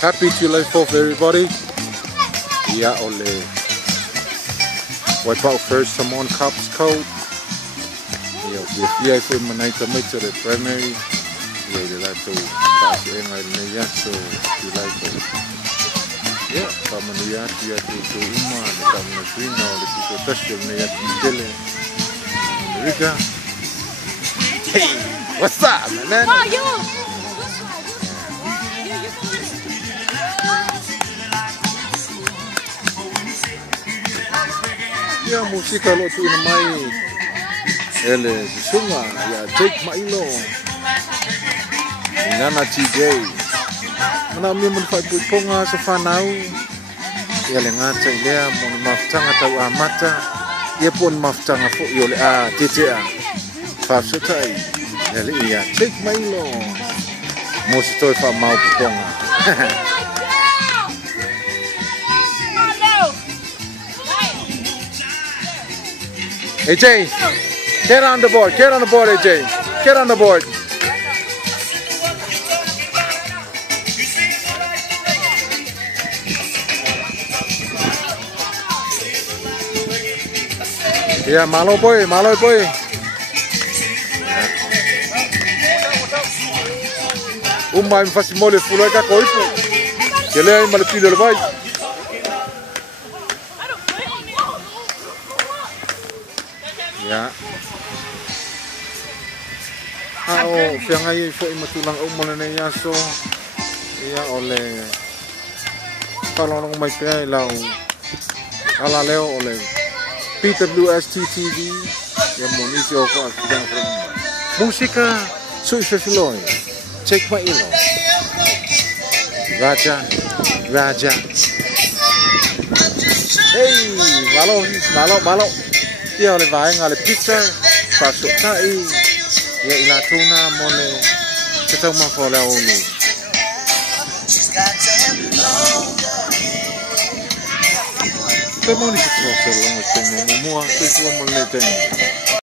Happy July 4th, everybody. Ia ole wipe out first some on Cops Code. Ia foi manai tamai to the primary. Ia de la to pass in right ne so July 4th. Ya, kama ni ya to uma de kama swing or the to touch ne ya tele. Rika. Hey, what's up, man? Oh, you. Ya musika lo tu mai ele sunga ya take mailo nana TJ mana mi mun fai ponga sa fanau ya le ngata ile mon maftanga tau amata ye pon maftanga fo yo le a tete a fa sotai ele ya take mailo mo se toi fa mau ponga AJ, get on the board, AJ, get on the board. Yeah, malo boy. Umay fasi mole fulo ka koipo. Kele ay malapilo bay. Ya. Oh, siya ngayon so imatulang umuna na iya so iya ole kalong may kaya ilaw alaleo ole PWST TV yang monisio ko at sidang musika so isa-siloy check my ilo Raja hey malo iya ole vaya ngale pizza pasok tai ya ilatuna mole kita mafola ulu Temoni se trova long semua semua mole tem